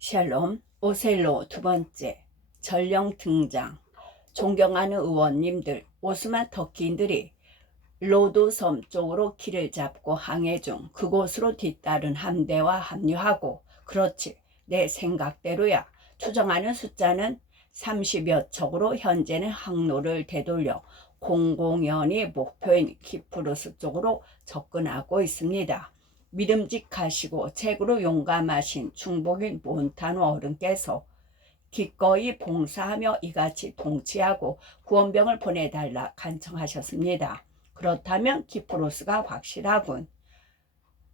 샬롬, 오셀로 두 번째, 전령 등장. 존경하는 의원님들, 오스만 터키인들이 로드섬 쪽으로 길을 잡고 항해 중 그곳으로 뒤따른 함대와 합류하고, 그렇지, 내 생각대로야. 추정하는 숫자는 30여 척으로 현재는 항로를 되돌려 공공연히 목표인 키프로스 쪽으로 접근하고 있습니다. 믿음직하시고 책으로 용감하신 충복인 몬타노 어른께서 기꺼이 봉사하며 이같이 통치하고 구원병을 보내달라 간청하셨습니다. 그렇다면 키프로스가 확실하군.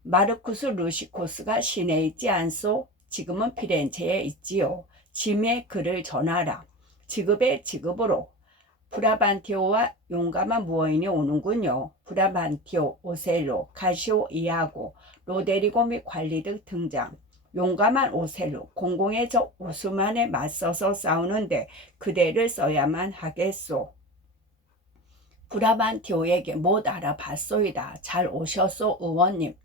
마르쿠스 루시코스가 시내에 있지 않소? 지금은 피렌체에 있지요. 짐의 글을 전하라. 지급의 지급으로 브라반티오와 용감한 무어인이 오는군요. 브라반티오, 오셀로, 가시오, 이아고, 로데리고 및 관리 등 등장. 용감한 오셀로, 공공의 적 오스만에 맞서서 싸우는데 그대를 써야만 하겠소. 브라반티오에게 못 알아봤소이다. 잘 오셨소, 의원님.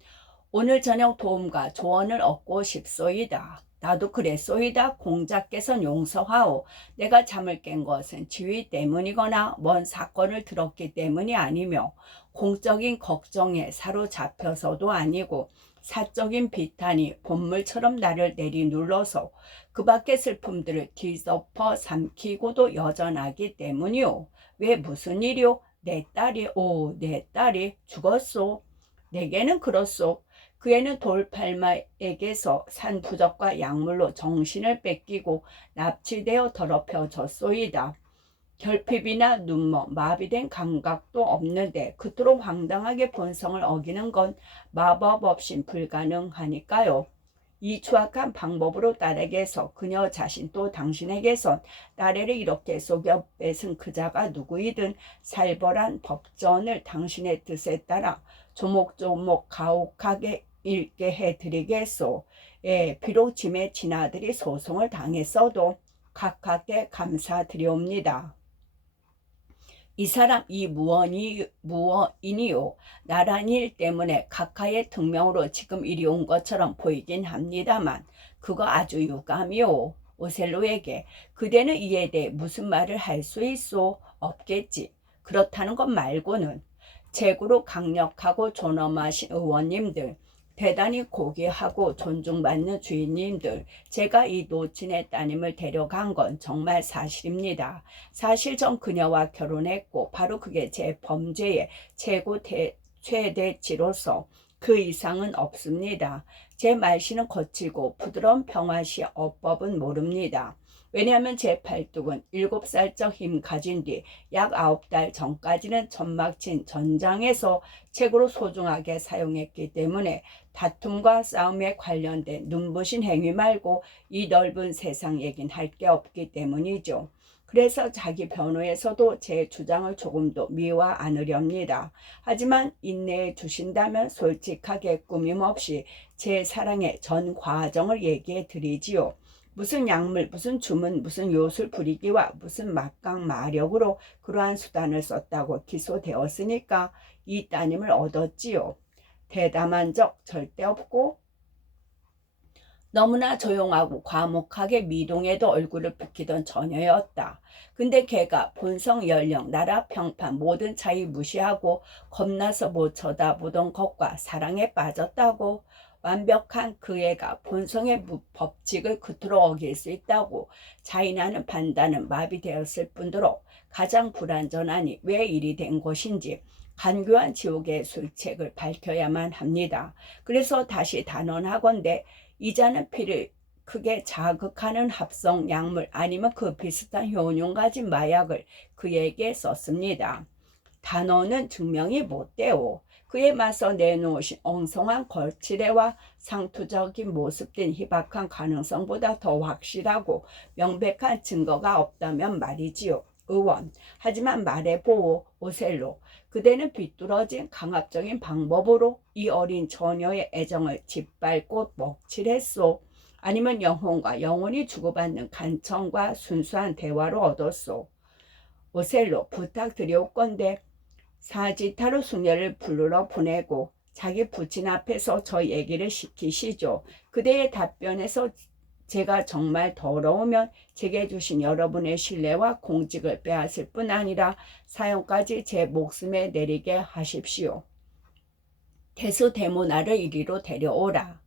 오늘 저녁 도움과 조언을 얻고 싶소이다. 나도 그랬소이다. 공자께서는 용서하오. 내가 잠을 깬 것은 지위 때문이거나 먼 사건을 들었기 때문이 아니며 공적인 걱정에 사로잡혀서도 아니고 사적인 비탄이 본물처럼 나를 내리눌러서 그 밖의 슬픔들을 뒤덮어 삼키고도 여전하기 때문이오. 왜 무슨 일이오? 내 딸이 죽었소. 내게는 그렇소. 그 애는 돌팔마에게서 산 부적과 약물로 정신을 뺏기고 납치되어 더럽혀졌소이다. 결핍이나 눈먼 마비된 감각도 없는데 그토록 황당하게 본성을 어기는 건 마법 없인 불가능하니까요. 이 추악한 방법으로 딸에게서 그녀 자신 또 당신에게선 딸애를 이렇게 속여 뺏은 그자가 누구이든 살벌한 법전을 당신의 뜻에 따라 조목조목 가혹하게 읽게 해드리겠소. 비록 짐의 친아들이 소송을 당했어도 각하께 감사드리옵니다. 이 사람 이 무어인이요. 나란 일 때문에 각하의 특명으로 지금 이리 온 것처럼 보이긴 합니다만 그거 아주 유감이요. 오셀로에게 그대는 이에 대해 무슨 말을 할 수 있소? 없겠지. 그렇다는 것 말고는 최고로 강력하고 존엄하신 의원님들, 대단히 고귀하고 존중받는 주인님들, 제가 이 노친의 따님을 데려간 건 정말 사실입니다. 사실 전 그녀와 결혼했고 바로 그게 제 범죄의 최대치로서 그 이상은 없습니다. 제 말씨는 거칠고 부드러운 평화시 어법은 모릅니다. 왜냐하면 제 팔뚝은 7살적 힘 가진 뒤 약 9달 전까지는 천막친 전장에서 책으로 소중하게 사용했기 때문에 다툼과 싸움에 관련된 눈부신 행위 말고 이 넓은 세상 얘긴 할 게 없기 때문이죠. 그래서 자기 변호에서도 제 주장을 조금도 미워 않으렵니다. 하지만 인내해 주신다면 솔직하게 꾸밈없이 제 사랑의 전 과정을 얘기해 드리지요. 무슨 약물, 무슨 주문, 무슨 요술 부리기와 무슨 막강 마력으로 그러한 수단을 썼다고 기소되었으니까 이 따님을 얻었지요. 대담한 적 절대 없고 너무나 조용하고 과묵하게 미동에도 얼굴을 붉히던 처녀였다. 근데 걔가 본성, 연령, 나라, 평판 모든 차이 무시하고 겁나서 못 쳐다보던 것과 사랑에 빠졌다고. 완벽한 그 애가 본성의 법칙을 그토록 어길 수 있다고. 자인하는 판단은 마비되었을 뿐더러 가장 불완전하니 왜 일이 된 것인지 간교한 지옥의 술책을 밝혀야만 합니다. 그래서 다시 단언하건대 이자는 피를 크게 자극하는 합성 약물 아니면 그 비슷한 효능 가진 마약을 그에게 썼습니다. 단어는 증명이 못 되오. 그에 맞서 내놓으신 엉성한 거칠애와 상투적인 모습된 희박한 가능성보다 더 확실하고 명백한 증거가 없다면 말이지요. 의원. 하지만 말해보오, 오셀로. 그대는 비뚤어진 강압적인 방법으로 이 어린 처녀의 애정을 짓밟고 먹칠했소? 아니면 영혼과 영혼이 주고받는 간청과 순수한 대화로 얻었소? 오셀로, 부탁드려올건데 사지타로 숙녀를 부르러 보내고 자기 부친 앞에서 저 얘기를 시키시죠. 그대의 답변에서 제가 정말 더러우면 제게 주신 여러분의 신뢰와 공직을 빼앗을 뿐 아니라 사형까지 제 목숨에 내리게 하십시오. 데스데모나를 이리로 데려오라.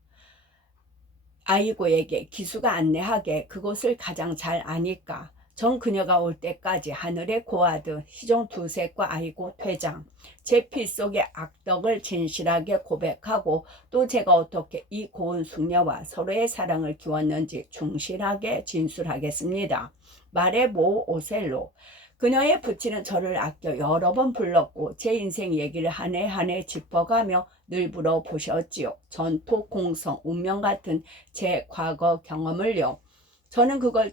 아이고에게 기수가 안내하게 그곳을 가장 잘 아니까 전 그녀가 올 때까지 하늘에 고아듯 시종 두셋과 아이고 퇴장, 제 피 속의 악덕을 진실하게 고백하고 또 제가 어떻게 이 고운 숙녀와 서로의 사랑을 키웠는지 충실하게 진술하겠습니다. 말해보 오셀로. 그녀의 부친은 저를 아껴 여러 번 불렀고 제 인생 얘기를 한 해 한 해 짚어가며 늘 물어보셨지요. 전토, 공성, 운명 같은 제 과거 경험을요. 저는 그걸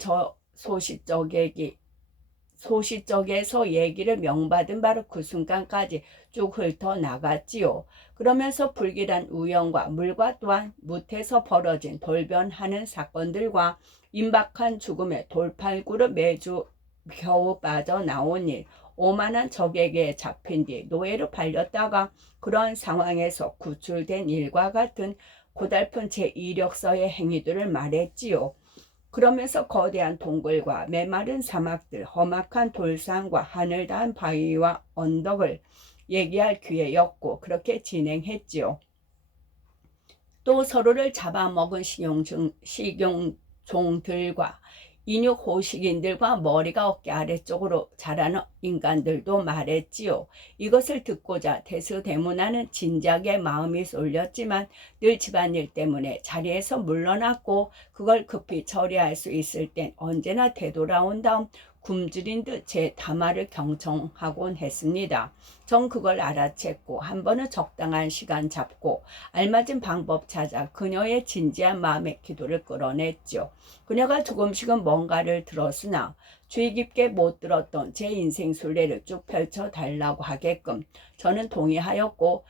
소시적에서 얘기를 명받은 바로 그 순간까지 쭉 훑어나갔지요. 그러면서 불길한 우연과 물과 또한 무태서 벌어진 돌변하는 사건들과 임박한 죽음의 돌팔구를 매주 겨우 빠져나온 일, 오만한 적에게 잡힌 뒤 노예로 팔렸다가 그런 상황에서 구출된 일과 같은 고달픈 제 이력서의 행위들을 말했지요. 그러면서 거대한 동굴과 메마른 사막들, 험악한 돌산과 하늘 닿은 바위와 언덕을 얘기할 기회였고 그렇게 진행했지요. 또 서로를 잡아먹은 식용종들과 인육호식인들과 머리가 어깨 아래쪽으로 자라는 인간들도 말했지요. 이것을 듣고자 데스데모나는 진작에 마음이 쏠렸지만 늘 집안일 때문에 자리에서 물러났고 그걸 급히 처리할 수 있을 땐 언제나 되돌아온 다음 굶주린 듯 제 담화를 경청하곤 했습니다. 전 그걸 알아챘고 한 번은 적당한 시간 잡고 알맞은 방법 찾아 그녀의 진지한 마음의 기도를 끌어냈죠. 그녀가 조금씩은 뭔가를 들었으나 주의 깊게 못 들었던 제 인생 순례를 쭉 펼쳐달라고 하게끔 저는 동의하였고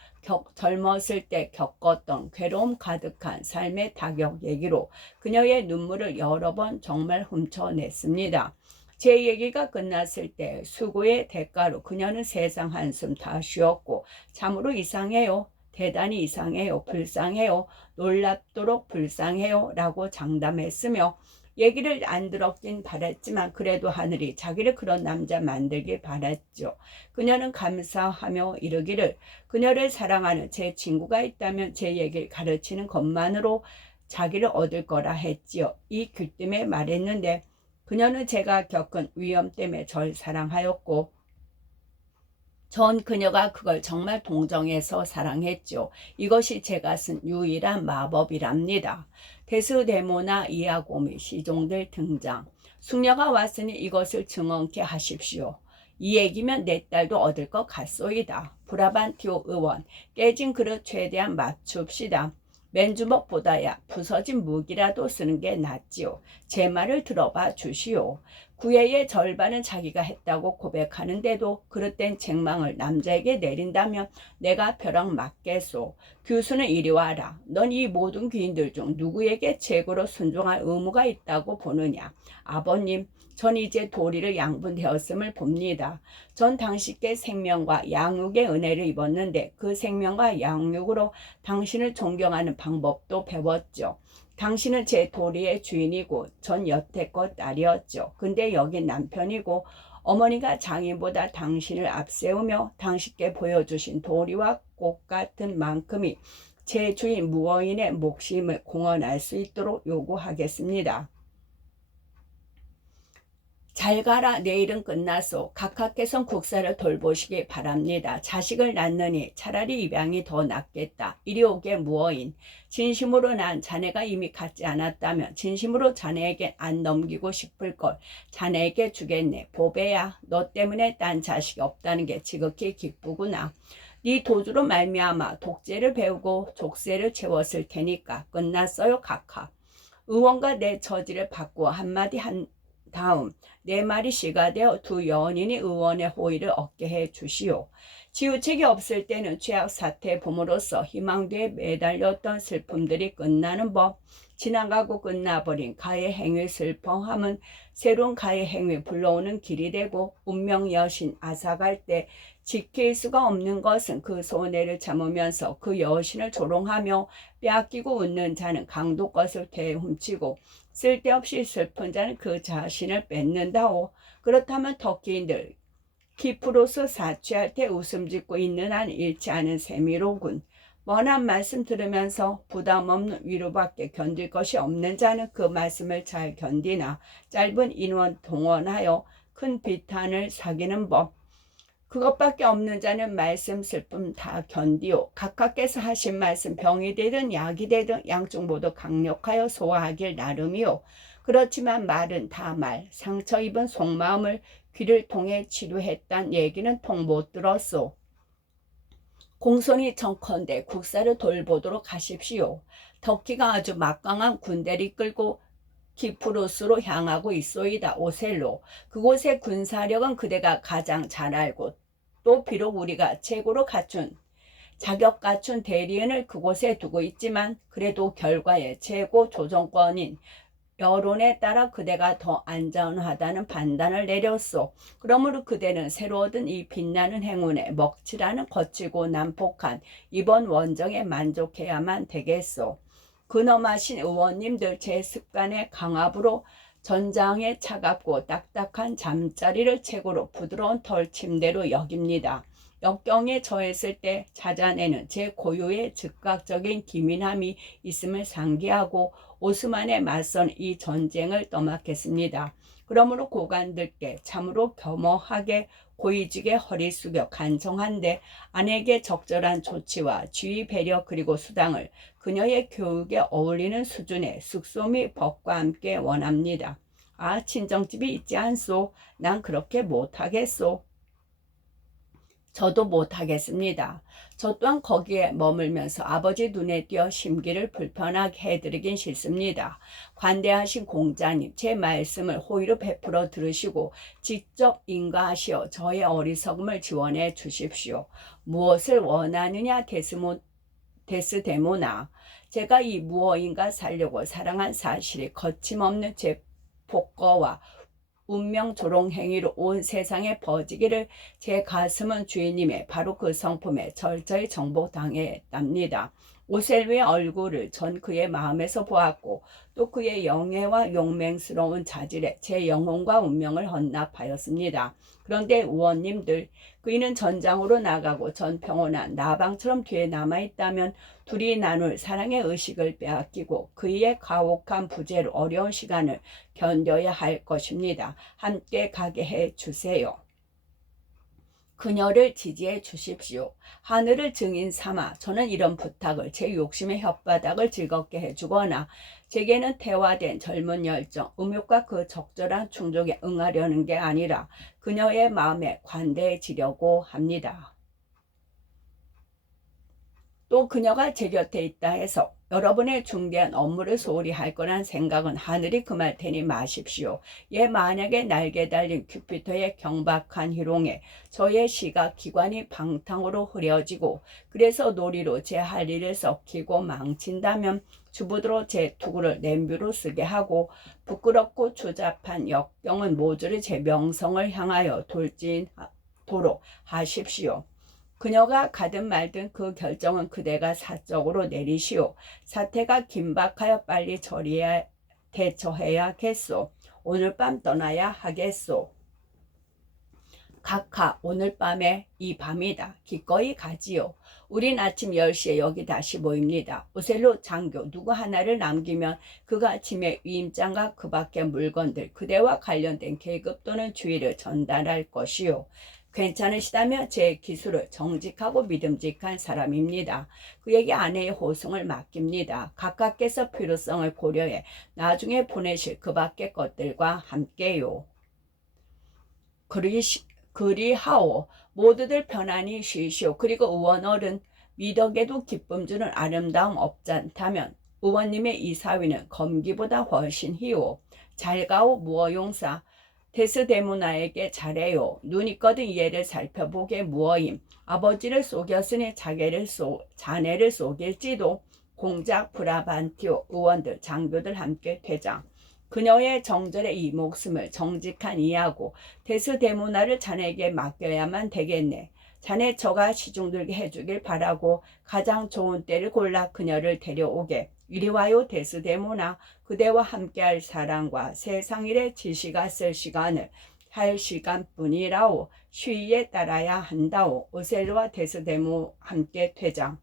젊었을 때 겪었던 괴로움 가득한 삶의 타격 얘기로 그녀의 눈물을 여러 번 정말 훔쳐냈습니다. 제 얘기가 끝났을 때 수고의 대가로 그녀는 세상 한숨 다 쉬었고 참으로 이상해요. 대단히 이상해요. 불쌍해요. 놀랍도록 불쌍해요. 라고 장담했으며 얘기를 안 들었긴 바랬지만 그래도 하늘이 자기를 그런 남자 만들길 바랐죠. 그녀는 감사하며 이르기를 그녀를 사랑하는 제 친구가 있다면 제 얘기를 가르치는 것만으로 자기를 얻을 거라 했지요. 이 귀뜸에 말했는데 그녀는 제가 겪은 위험 때문에 절 사랑하였고 전 그녀가 그걸 정말 동정해서 사랑했죠. 이것이 제가 쓴 유일한 마법이랍니다. 데스데모나 이아고미 시종들 등장. 숙녀가 왔으니 이것을 증언케 하십시오. 이 얘기면 내 딸도 얻을 것 같소이다. 브라반티오 의원, 깨진 그릇 최대한 맞춥시다. 맨주먹보다야 부서진 무기라도 쓰는 게 낫지요. 제 말을 들어봐 주시오. 구애의 절반은 자기가 했다고 고백하는데도 그릇된 책망을 남자에게 내린다면 내가 벼락 맞겠소. 교수는 이리 와라. 넌 이 모든 귀인들 중 누구에게 최고로 순종할 의무가 있다고 보느냐. 아버님, 전 이제 도리를 양분되었음을 봅니다. 전 당신께 생명과 양육의 은혜를 입었는데 그 생명과 양육으로 당신을 존경하는 방법도 배웠죠. 당신은 제 도리의 주인이고 전 여태껏 딸이었죠. 근데 여긴 남편이고 어머니가 장인보다 당신을 앞세우며 당신께 보여주신 도리와 꽃 같은 만큼이 제 주인 무어인의 목숨을 공헌할 수 있도록 요구하겠습니다. 잘 가라. 내일은 끝나소. 각하께선 국사를 돌보시기 바랍니다. 자식을 낳느니 차라리 입양이 더 낫겠다. 이리 오게 무어인. 진심으로 난 자네가 이미 갖지 않았다면 진심으로 자네에게 안 넘기고 싶을 걸 자네에게 주겠네. 보배야, 너 때문에 딴 자식이 없다는 게 지극히 기쁘구나. 네 도주로 말미암아 독재를 배우고 족쇄를 채웠을 테니까 끝났어요, 각하. 의원과 내 처지를 바꾸어 한마디 한 다음 내 말이 시가 되어 두 연인이 의원의 호의를 얻게 해 주시오. 치유책이 없을 때는 죄악 사태 봄으로써 희망뒤에 매달렸던 슬픔들이 끝나는 법. 지나가고 끝나버린 가해 행위 슬퍼함은 새로운 가해 행위 불러오는 길이 되고 운명 여신 아사갈 때 지킬 수가 없는 것은 그 손해를 참으면서 그 여신을 조롱하며 빼앗기고 웃는 자는 강도 것을 되훔치고 쓸데없이 슬픈 자는 그 자신을 뺏는다오. 그렇다면 터키인들 키프로스 사취할 때 웃음 짓고 있는 한 잃지 않은 셈이로군. 뻔한 말씀 들으면서 부담 없는 위로밖에 견딜 것이 없는 자는 그 말씀을 잘 견디나 짧은 인원 동원하여 큰 비탄을 사귀는 법. 그것밖에 없는 자는 말씀 슬픔 다 견디오. 각하께서 하신 말씀 병이 되든 약이 되든 양쪽 모두 강력하여 소화하길 나름이오. 그렇지만 말은 다 말, 상처 입은 속마음을 귀를 통해 치료했단 얘기는 통 못 들었소. 공손히 청컨대 국사를 돌보도록 하십시오. 터키가 아주 막강한 군대를 이끌고 키프로스로 향하고 있소이다. 오셀로. 그곳의 군사력은 그대가 가장 잘 알고 또 비록 우리가 최고로 자격 갖춘 대리인을 그곳에 두고 있지만 그래도 결과에 최고 조정권인 여론에 따라 그대가 더 안전하다는 판단을 내렸소. 그러므로 그대는 새로 얻은 이 빛나는 행운에 먹칠하는 거칠고 난폭한 이번 원정에 만족해야만 되겠소. 근엄하신 의원님들 제 습관의 강압으로 전장의 차갑고 딱딱한 잠자리를 최고로 부드러운 털 침대로 여깁니다. 역경에 처했을 때 찾아내는 제 고유의 즉각적인 기민함이 있음을 상기하고 오스만에 맞선 이 전쟁을 떠맡겠습니다. 그러므로 고관들께 참으로 겸허하게 고위직에 허리 숙여 간청한데 아내에게 적절한 조치와 주의 배려 그리고 수당을 그녀의 교육에 어울리는 수준의 숙소 및 법과 함께 원합니다. 아, 친정집이 있지 않소? 난 그렇게 못하겠소. 저도 못하겠습니다. 저 또한 거기에 머물면서 아버지 눈에 띄어 심기를 불편하게 해드리긴 싫습니다. 관대하신 공자님, 제 말씀을 호의로 베풀어 들으시고 직접 인가하시어 저의 어리석음을 지원해 주십시오. 무엇을 원하느냐 데스데모나. 제가 이 무어인가 살려고 사랑한 사실이 거침없는 제 복거와 운명 조롱 행위로 온 세상에 퍼지기를 제 가슴은 주인님의 바로 그 성품에 철저히 정복당했답니다. 오셀의 얼굴을 전 그의 마음에서 보았고 또 그의 영예와 용맹스러운 자질에 제 영혼과 운명을 헌납하였습니다. 그런데 의원님들, 그이는 전장으로 나가고 전 평온한 나방처럼 뒤에 남아있다면 둘이 나눌 사랑의 의식을 빼앗기고 그의 가혹한 부재로 어려운 시간을 견뎌야 할 것입니다. 함께 가게 해 주세요. 그녀를 지지해 주십시오. 하늘을 증인 삼아 저는 이런 부탁을 제 욕심의 혓바닥을 즐겁게 해주거나 제게는 태화된 젊은 열정, 음욕과 그 적절한 충족에 응하려는 게 아니라 그녀의 마음에 관대해지려고 합니다. 또 그녀가 제 곁에 있다 해서 여러분의 중대한 업무를 소홀히 할 거란 생각은 하늘이 금할 테니 마십시오. 만약에 날개 달린 큐피터의 경박한 희롱에 저의 시각 기관이 방탕으로 흐려지고 그래서 놀이로 제 할 일을 썩히고 망친다면 주부도로 제 투구를 냄비로 쓰게 하고 부끄럽고 추잡한 역경은 모조리 제 명성을 향하여 돌진도록 하십시오. 그녀가 가든 말든 그 결정은 그대가 사적으로 내리시오. 사태가 긴박하여 빨리 대처해야겠소. 오늘 밤 떠나야 하겠소. 각하, 오늘 밤에 이 밤이다. 기꺼이 가지요. 우린 아침 10시에 여기 다시 모입니다. 오셀로 장교 누구 하나를 남기면 그가 짐의 위임장과 그 밖의 물건들, 그대와 관련된 계급 또는 주의를 전달할 것이요. 괜찮으시다면 제 기술을 정직하고 믿음직한 사람입니다. 그에게 아내의 호송을 맡깁니다. 각하께서 필요성을 고려해 나중에 보내실 그 밖의 것들과 함께요. 그리하오. 모두들 편안히 쉬시오. 그리고 의원어른, 미덕에도 기쁨 주는 아름다움 없잖다면 의원님의 이 사위는 검기보다 훨씬 희오. 잘가오 무어용사. 데스데모나에게 잘해요. 눈이 꺼든 얘를 살펴보게 무어임. 아버지를 속였으니 자네를 속일지도. 공작 브라반티오 의원들 장교들 함께 퇴장. 그녀의 정절의 이 목숨을 정직한 이하고 데스데모나를 자네에게 맡겨야만 되겠네. 자네 저가 시중들게 해주길 바라고 가장 좋은 때를 골라 그녀를 데려오게. 이리 와요 데스데모나. 그대와 함께할 사랑과 세상일의 지시가 쓸 시간을 할 시간뿐이라오. 쉬이에 따라야 한다오. 오셀로와 데스데모 함께 퇴장.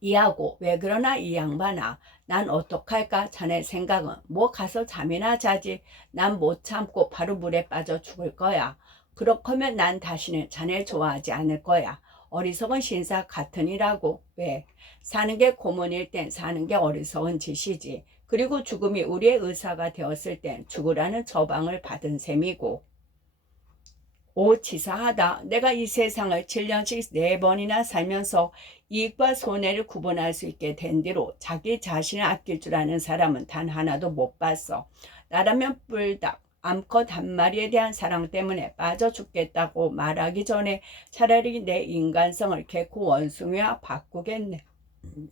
이하고 왜 그러나 이 양반아. 난 어떡할까? 자네 생각은? 뭐 가서 잠이나 자지. 난 못 참고 바로 물에 빠져 죽을 거야. 그렇거면 난 다시는 자네 좋아하지 않을 거야. 어리석은 신사 같으니라고. 왜? 사는 게 고문일 땐 사는 게 어리석은 짓이지. 그리고 죽음이 우리의 의사가 되었을 땐 죽으라는 처방을 받은 셈이고. 오 치사하다. 내가 이 세상을 7년씩 4번이나 살면서 이익과 손해를 구분할 수 있게 된 뒤로 자기 자신을 아낄 줄 아는 사람은 단 하나도 못 봤어. 나라면 뿔닭, 암컷 한 마리에 대한 사랑 때문에 빠져 죽겠다고 말하기 전에 차라리 내 인간성을 개코 원숭이와 바꾸겠네.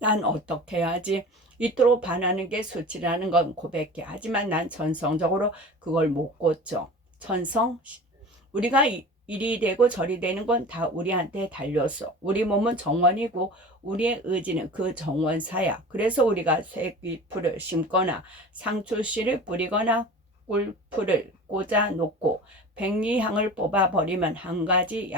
난 어떻게 해야지? 이토록 반하는 게 수치라는 건 고백해. 하지만 난 천성적으로 그걸 못 고쳐. 천성? 우리가 이리 되고 저리 되는 건 다 우리한테 달렸어. 우리 몸은 정원이고 우리의 의지는 그 정원사야. 그래서 우리가 쇠귀풀을 심거나 상추씨를 뿌리거나 꿀풀을 꽂아 놓고 백리향을 뽑아 버리면 한 가지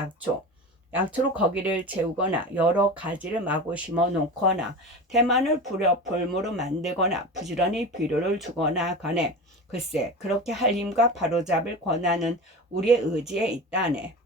약초로 거기를 채우거나 여러 가지를 마구 심어 놓거나 대만을 부려 볼모로 만들거나 부지런히 비료를 주거나 가네. 글쎄 그렇게 할 힘과 바로잡을 권한은 우리의 의지에 있다네.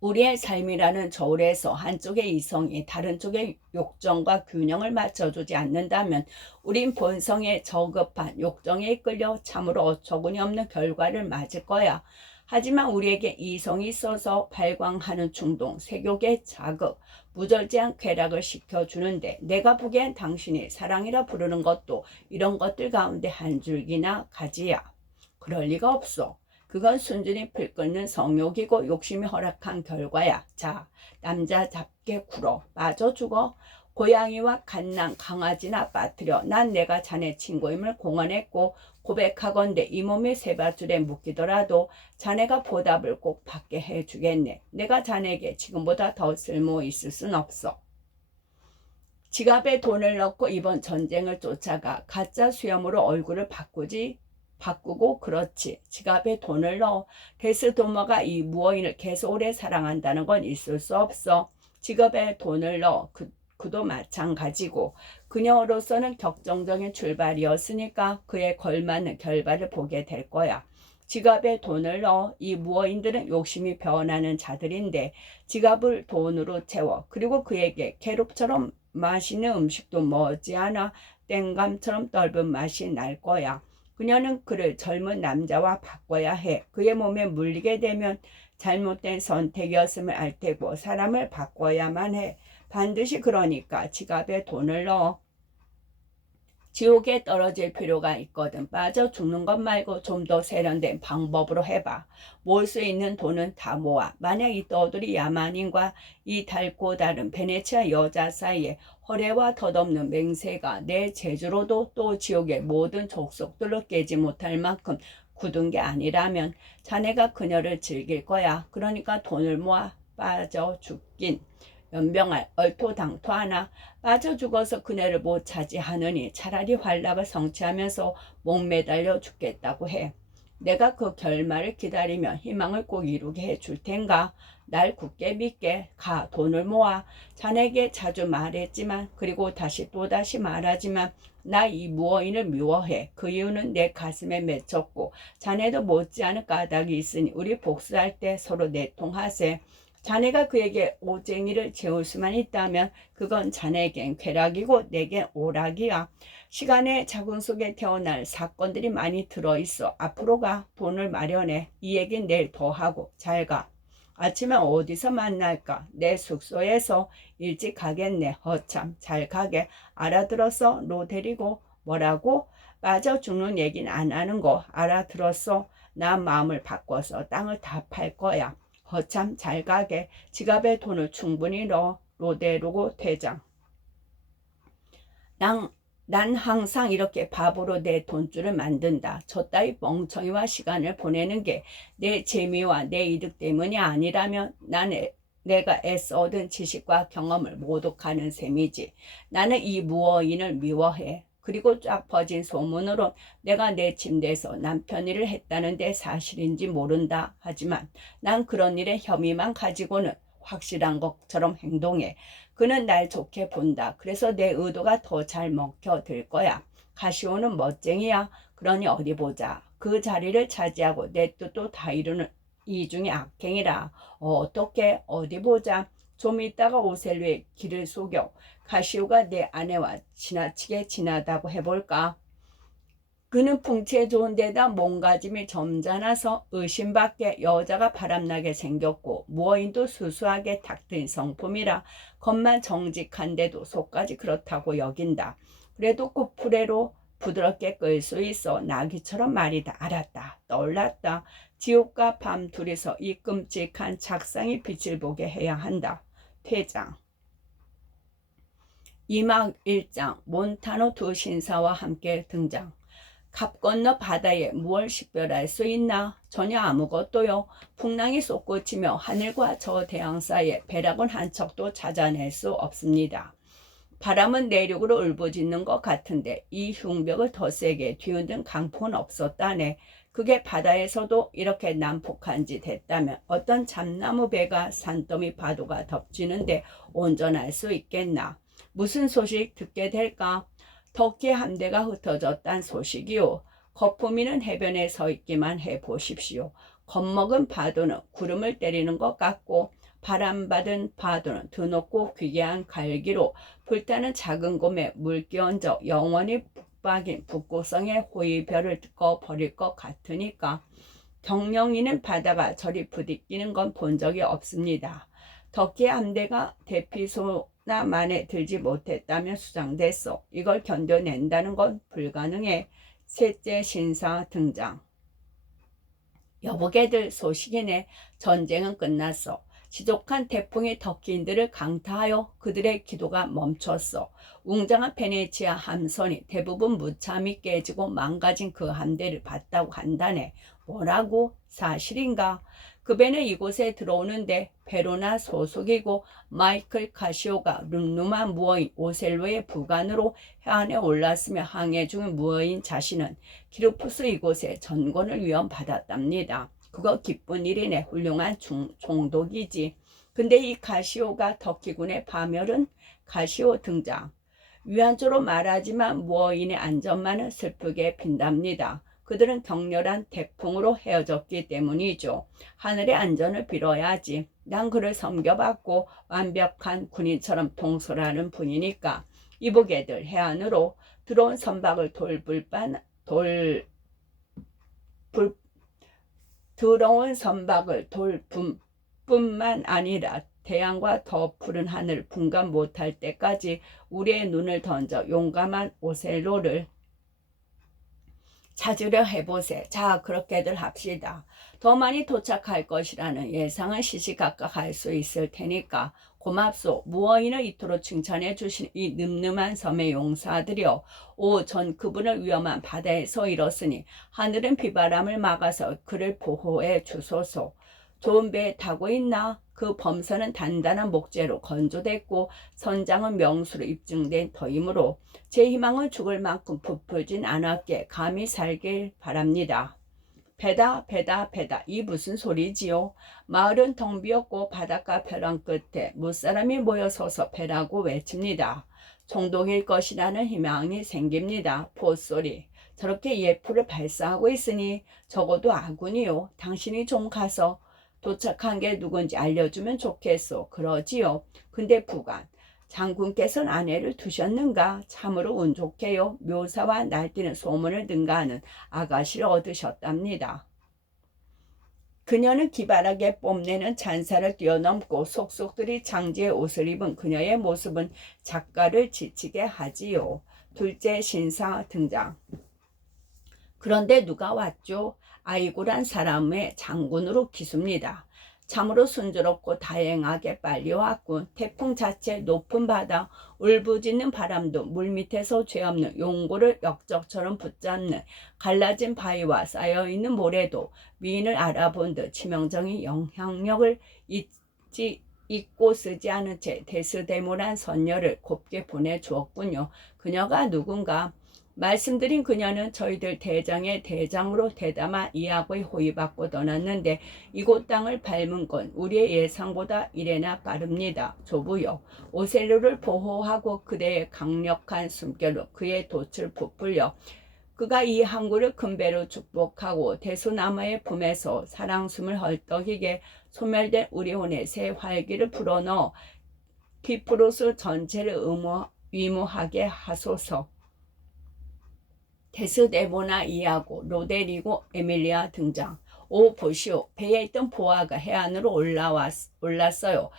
우리의 삶이라는 저울에서 한쪽의 이성이 다른 쪽의 욕정과 균형을 맞춰주지 않는다면 우린 본성의 저급한 욕정에 이끌려 참으로 어처구니 없는 결과를 맞을 거야. 하지만 우리에게 이성이 있어서 발광하는 충동, 색욕의 자극, 무절제한 쾌락을 시켜주는데 내가 보기엔 당신이 사랑이라 부르는 것도 이런 것들 가운데 한 줄기나 가지야. 그럴 리가 없어. 그건 순전히 풀 끓는 성욕이고 욕심이 허락한 결과야. 자, 남자답게 굴어. 빠져 죽어. 고양이와 갓난 강아지나 빠뜨려. 난 내가 자네 친구임을 공언했고 고백하건대 이 몸이 쇠밧줄에 묶이더라도 자네가 보답을 꼭 받게 해주겠네. 내가 자네에게 지금보다 더 쓸모 있을 순 없어. 지갑에 돈을 넣고 이번 전쟁을 쫓아가 가짜 수염으로 얼굴을 바꾸고 그렇지. 지갑에 돈을 넣어. 데스도마가 이 무어인을 계속 오래 사랑한다는 건 있을 수 없어. 지갑에 돈을 넣어. 그도 마찬가지고 그녀로서는 격정적인 출발이었으니까 그에 걸맞는 결과를 보게 될 거야. 지갑에 돈을 넣어. 이 무어인들은 욕심이 변하는 자들인데 지갑을 돈으로 채워. 그리고 그에게 캐롭처럼 맛있는 음식도 머지않아 땡감처럼 떫은 맛이 날 거야. 그녀는 그를 젊은 남자와 바꿔야 해. 그의 몸에 물리게 되면 잘못된 선택이었음을 알 테고 사람을 바꿔야만 해. 반드시 그러니까 지갑에 돈을 넣어. 지옥에 떨어질 필요가 있거든. 빠져 죽는 것 말고 좀 더 세련된 방법으로 해봐. 모을 수 있는 돈은 다 모아. 만약 이 떠돌이 야만인과 이 달고 다른 베네치아 여자 사이에 허례와 덧없는 맹세가 내 제주로도 또 지옥의 모든 족속들로 깨지 못할 만큼 굳은 게 아니라면 자네가 그녀를 즐길 거야. 그러니까 돈을 모아 빠져 죽긴. 연병할 얼토당토하나 빠져 죽어서 그네를 못 차지하느니 차라리 환락을 성취하면서 목매달려 죽겠다고 해. 내가 그 결말을 기다리며 희망을 꼭 이루게 해줄 텐가. 날 굳게 믿게. 가 돈을 모아. 자네에게 자주 말했지만 그리고 또다시 말하지만 나 이 무어인을 미워해. 그 이유는 내 가슴에 맺혔고 자네도 못지않은 까닭이 있으니 우리 복수할 때 서로 내통하세. 자네가 그에게 오쟁이를 채울 수만 있다면 그건 자네에겐 쾌락이고 내겐 오락이야. 시간의 자궁 속에 태어날 사건들이 많이 들어있어. 앞으로 가. 돈을 마련해. 이 얘긴 내일 더 하고. 잘 가. 아침에 어디서 만날까? 내 숙소에서. 일찍 가겠네. 허참 잘 가게. 알아들었어? 로 데리고. 뭐라고? 빠져 죽는 얘긴 안 하는 거 알아들었어? 나 마음을 바꿔서 땅을 다 팔 거야. 허참 잘 가게. 지갑에 돈을 충분히 넣어. 로데로고 퇴장. 난 항상 이렇게 바보로 내 돈줄을 만든다. 저 따위 멍청이와 시간을 보내는 게 내 재미와 내 이득 때문이 아니라면 내가 애써 얻은 지식과 경험을 모독하는 셈이지. 나는 이 무어인을 미워해. 그리고 쫙 퍼진 소문으로 내가 내 침대에서 남편 일을 했다는데 사실인지 모른다. 하지만 난 그런 일에 혐의만 가지고는 확실한 것처럼 행동해. 그는 날 좋게 본다. 그래서 내 의도가 더 잘 먹혀들 거야. 가시오는 멋쟁이야. 그러니 어디 보자. 그 자리를 차지하고 내 뜻도 다 이루는 이 중에 악행이라. 어떻게 어디 보자. 좀 있다가 오셀로의 길을 속여 가시오가 내 아내와 지나치게 지나다고 해볼까. 그는 풍채 좋은 데다 몸가짐이 점잖아서 의심밖에 여자가 바람나게 생겼고 무어인도 수수하게 탁 트인 성품이라 겉만 정직한데도 속까지 그렇다고 여긴다. 그래도 코프레로 부드럽게 끌 수 있어. 나귀처럼 말이다. 알았다. 떠올랐다. 지옥과 밤 둘이서 이 끔찍한 작상이 빛을 보게 해야 한다. 퇴장. 2막 1장 몬타노 두 신사와 함께 등장. 갑 건너 바다에 무얼 식별할 수 있나? 전혀 아무것도요. 풍랑이 솟구치며 하늘과 저 대양 사이에 배락은 한 척도 찾아낼 수 없습니다. 바람은 내륙으로 울부짖는 것 같은데 이 흉벽을 더 세게 뒤흔든 강풍은 없었다네. 그게 바다에서도 이렇게 난폭한 짓 했다면 어떤 잠나무 배가 산더미 파도가 덮치는데 온전할 수 있겠나? 무슨 소식 듣게 될까? 터키 함대가 흩어졌단 소식이요. 거품이는 해변에 서 있기만 해 보십시오. 겁먹은 파도는 구름을 때리는 것 같고 바람받은 파도는 드높고 귀개한 갈기로 불타는 작은 곰에 물 끼얹어 영원히 북박인 북고성의 호위별을 꺼버릴 것 같으니까. 경영이는 바다가 저리 부딪히는 건 본 적이 없습니다. 터키 함대가 대피소나 만에 들지 못했다면 수상됐어. 이걸 견뎌낸다는 건 불가능해. 셋째 신사 등장. 여보게들 소식이네. 전쟁은 끝났어. 지독한 태풍이 터키인들을 강타하여 그들의 기도가 멈췄어. 웅장한 베네치아 함선이 대부분 무참히 깨지고 망가진 그 함대를 봤다고 한다네. 뭐라고? 사실인가? 그 배는 이곳에 들어오는데 베로나 소속이고 마이클 카시오가 름루마 무어인 오셀로의 부관으로 해안에 올랐으며 항해 중인 무어인 자신은 키루푸스 이곳에 전권을 위험받았답니다. 그거 기쁜 일이네. 훌륭한 총독이지. 근데 이 카시오가 터키군의 파멸은? 카시오 등장. 위안조로 말하지만 무어인의 안전만은 슬프게 빈답니다. 그들은 격렬한 태풍으로 헤어졌기 때문이죠. 하늘의 안전을 빌어야지. 난 그를 섬겨봤고 완벽한 군인처럼 통솔하는 분이니까. 이보게들 해안으로 들어온 선박을 들어온 선박을 돌뿐만 아니라 태양과 더 푸른 하늘 분간 못할 때까지 우리의 눈을 던져 용감한 오셀로를 찾으려 해보세. 자, 그렇게들 합시다. 더 많이 도착할 것이라는 예상은 시시각각 할 수 있을 테니까. 고맙소. 무어인을 이토록 칭찬해 주신 이 늠름한 섬의 용사들이여. 전 그분을 위험한 바다에서 잃었으니 하늘은 비바람을 막아서 그를 보호해 주소서. 좋은 배에 타고 있나? 그 범선은 단단한 목재로 건조됐고 선장은 명수로 입증된 터이므로 제 희망은 죽을 만큼 부풀진 않았기에 감히 살길 바랍니다. 배다 배다 배다 이 무슨 소리지요? 마을은 텅 비었고 바닷가 벼랑 끝에 무사람이 모여서서 배라고 외칩니다. 총독일 것이라는 희망이 생깁니다. 보소리. 저렇게 예풀을 발사하고 있으니 적어도 아군이요. 당신이 좀 가서 도착한 게 누군지 알려주면 좋겠소. 그러지요. 근데 부관, 장군께서는 아내를 두셨는가? 참으로 운 좋게요. 묘사와 날뛰는 소문을 능가하는 아가씨를 얻으셨답니다. 그녀는 기발하게 뽐내는 잔사를 뛰어넘고 속속들이 장지의 옷을 입은 그녀의 모습은 작가를 지치게 하지요. 둘째 신사 등장. 그런데 누가 왔죠? 아이고란 사람의 장군으로 기수입니다. 참으로 순조롭고 다행하게 빨리 왔군. 태풍 자체 높은 바다, 울부짖는 바람도 물밑에서 죄없는 용고를 역적처럼 붙잡는 갈라진 바위와 쌓여있는 모래도 미인을 알아본 듯 치명적인 영향력을 잊고 쓰지 않은 채 데스데모란 선녀를 곱게 보내주었군요. 그녀가 누군가? 말씀드린 그녀는 저희들 대장의 대장으로 대담한 이야고에 호위받고 떠났는데 이곳 땅을 밟은 건 우리의 예상보다 이래나 빠릅니다. 조부여, 오셀로를 보호하고 그대의 강력한 숨결로 그의 돛을 부풀려 그가 이 항구를 큰 배로 축복하고 대소나무의 품에서 사랑숨을 헐떡이게 소멸된 우리 혼의 새 활기를 불어넣어 키프로스 전체를 위무하게 하소서. 데스데모나 이하고 로데리고 에밀리아 등장. 오 보시오. 배에 있던 보아가 해안으로 올랐어요.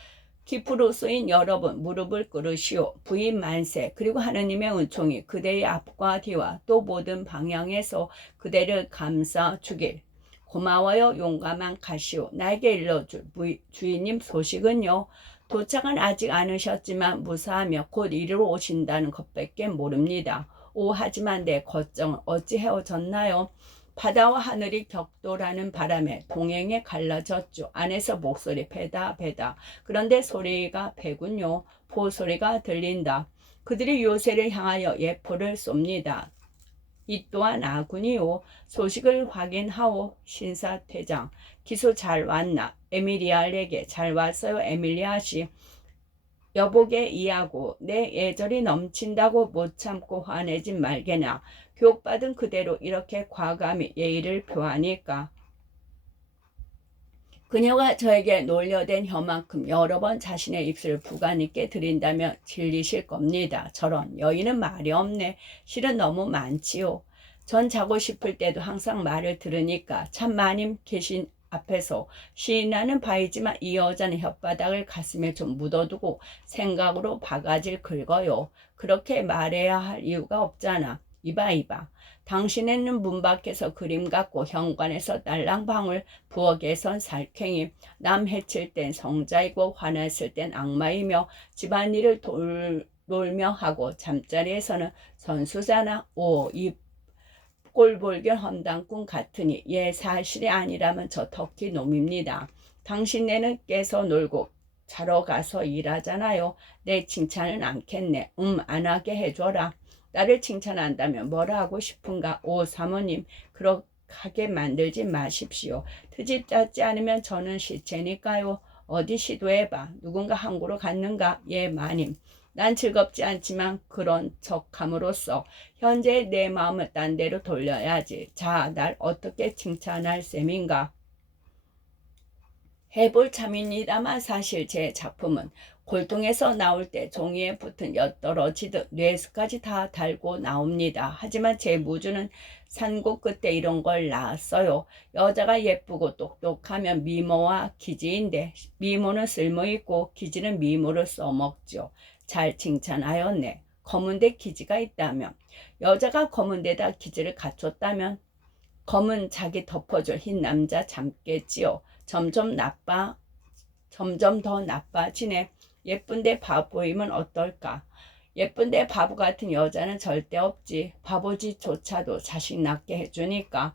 키프로스인 여러분 무릎을 꿇으시오. 부인 만세 그리고 하느님의 은총이 그대의 앞과 뒤와 또 모든 방향에서 그대를 감싸 주길. 고마워요. 용감한 가시오. 나에게 일러줄 주인님 소식은요. 도착은 아직 않으셨지만 무사하며 곧 이리로 오신다는 것밖에 모릅니다. 오 하지만 내 걱정은 어찌 헤어졌나요? 바다와 하늘이 격돌하는 바람에 동행에 갈라졌죠. 안에서 목소리 배다. 그런데 소리가 배군요. 포소리가 들린다. 그들이 요새를 향하여 예포를 쏩니다. 이 또한 아군이요. 소식을 확인하오. 신사퇴장. 기수 잘 왔나? 에밀리아에게 잘 왔어요. 에밀리아씨. 여보게 이하고 내 예절이 넘친다고 못 참고 화내진 말게나. 교육받은 그대로 이렇게 과감히 예의를 표하니까. 그녀가 저에게 놀려댄 혀만큼 여러 번 자신의 입술을 부가님께 드린다면 질리실 겁니다. 저런 여인은 말이 없네. 실은 너무 많지요. 전 자고 싶을 때도 항상 말을 들으니까 참 마님 계신 앞에서 시인하는 바이지만 이 여자는 혓바닥을 가슴에 좀 묻어두고 생각으로 바가지를 긁어요. 그렇게 말해야 할 이유가 없잖아. 이봐. 당신에는 문 밖에서 그림 같고 현관에서 딸랑방울, 부엌에선 살쾡이, 남 해칠 땐 성자이고 화났을 땐 악마이며 집안일을 놀며 하고 잠자리에서는 선수잖아. 오, 이 꼴볼견 험담꾼 같으니 사실이 아니라면 저 터키 놈입니다. 당신네는 깨서 놀고 자러 가서 일하잖아요. 내 칭찬은 않겠네. 안 하게 해줘라. 나를 칭찬한다면 뭐라 하고 싶은가? 오 사모님 그렇게 만들지 마십시오. 트집 잡지 않으면 저는 시체니까요. 어디 시도해봐. 누군가 항구로 갔는가? 예 마님. 난 즐겁지 않지만 그런 척함으로써 현재 내 마음을 딴 데로 돌려야지. 자, 날 어떻게 칭찬할 셈인가? 해볼 참입니다만 사실 제 작품은 골동에서 나올 때 종이에 붙은 엿떨어지듯 뇌수까지 다 달고 나옵니다. 하지만 제 무주는 산고 끝에 이런 걸 낳았어요. 여자가 예쁘고 똑똑하면 미모와 기지인데 미모는 쓸모있고 기지는 미모를 써먹죠. 잘 칭찬하였네. 검은데 기지가 있다면, 여자가 검은데다 기지를 갖췄다면 검은 자기 덮어줄 흰 남자 참겠지요. 점점 더 나빠지네. 예쁜데 바보이면 어떨까? 예쁜데 바보 같은 여자는 절대 없지. 바보짓조차도 자식 낳게 해주니까.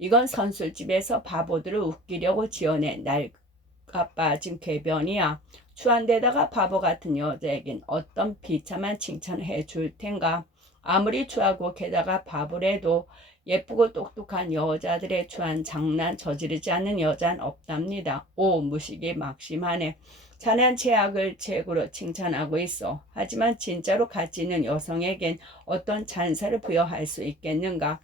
이건 선술집에서 바보들을 웃기려고 지어낸 낡아 빠진 궤변이야. 추한데다가 바보 같은 여자에겐 어떤 비참한 칭찬을 해줄 텐가. 아무리 추하고 게다가 바보래도 예쁘고 똑똑한 여자들의 추한 장난 저지르지 않는 여자는 없답니다. 오 무식이 막심하네. 자넨 제약을 제구로 칭찬하고 있어. 하지만 진짜로 가치 있는 여성에겐 어떤 찬사를 부여할 수 있겠는가.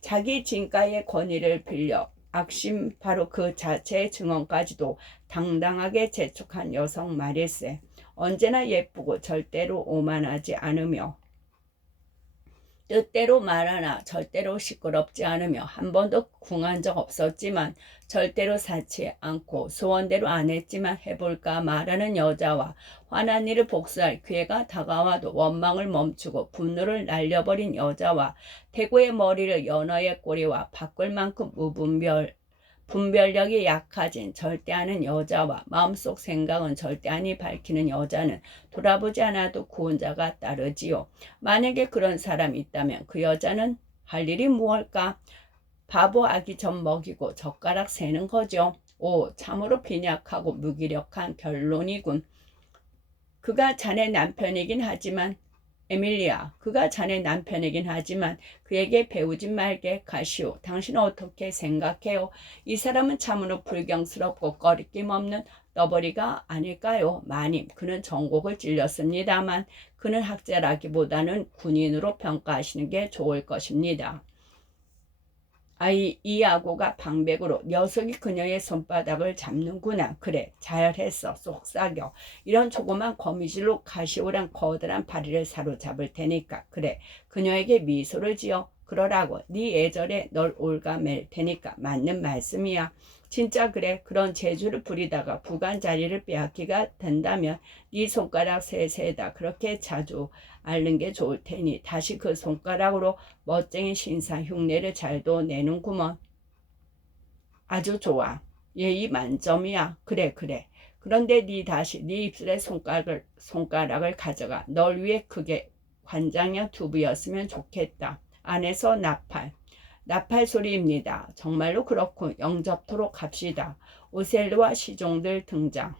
자기 진가의 권위를 빌려 악심 바로 그 자체의 증언까지도 당당하게 재촉한 여성 말일세. 언제나 예쁘고 절대로 오만하지 않으며 뜻대로 말하나 절대로 시끄럽지 않으며 한 번도 궁한 적 없었지만 절대로 사치 않고 소원대로 안 했지만 해볼까 말하는 여자와 화난 일을 복수할 기회가 다가와도 원망을 멈추고 분노를 날려버린 여자와 대구의 머리를 연어의 꼬리와 바꿀 만큼 무분별 분별력이 약해진 절대하는 여자와 마음속 생각은 절대하니 밝히는 여자는 돌아보지 않아도 구원자가 따르지요. 만약에 그런 사람이 있다면 그 여자는 할 일이 무엇일까? 바보 아기 젖 먹이고 젓가락 세는 거죠. 오, 참으로 빈약하고 무기력한 결론이군. 그가 자네 남편이긴 하지만 에밀리아, 그가 자네 남편이긴 하지만 그에게 배우지 말게 가시오. 당신은 어떻게 생각해요? 이 사람은 참으로 불경스럽고 꺼리낌 없는 너버리가 아닐까요? 마님, 그는 전곡을 찔렸습니다만 그는 학자라기보다는 군인으로 평가하시는 게 좋을 것입니다. 이 아고가 방백으로 녀석이 그녀의 손바닥을 잡는구나. 그래, 잘했어. 속삭여. 이런 조그만 거미줄로 가시오랑 거대한 바리를 사로잡을 테니까. 그래, 그녀에게 미소를 지어. 그러라고. 네 예절에 널 올가맬 테니까. 맞는 말씀이야. 진짜 그래. 그런 재주를 부리다가 부관 자리를 빼앗기가 된다면 네 손가락 세세에다 그렇게 자주 앓는 게 좋을 테니 다시 그 손가락으로 멋쟁이 신사 흉내를 잘도 내는구먼. 아주 좋아. 예의 만점이야. 그래 그래. 그런데 네 다시 네 입술에 손가락을 가져가. 널 위해 크게 관장형 두부였으면 좋겠다. 안에서 나팔 소리입니다. 정말로 그렇군. 영접토록 합시다. 오셀로와 시종들 등장.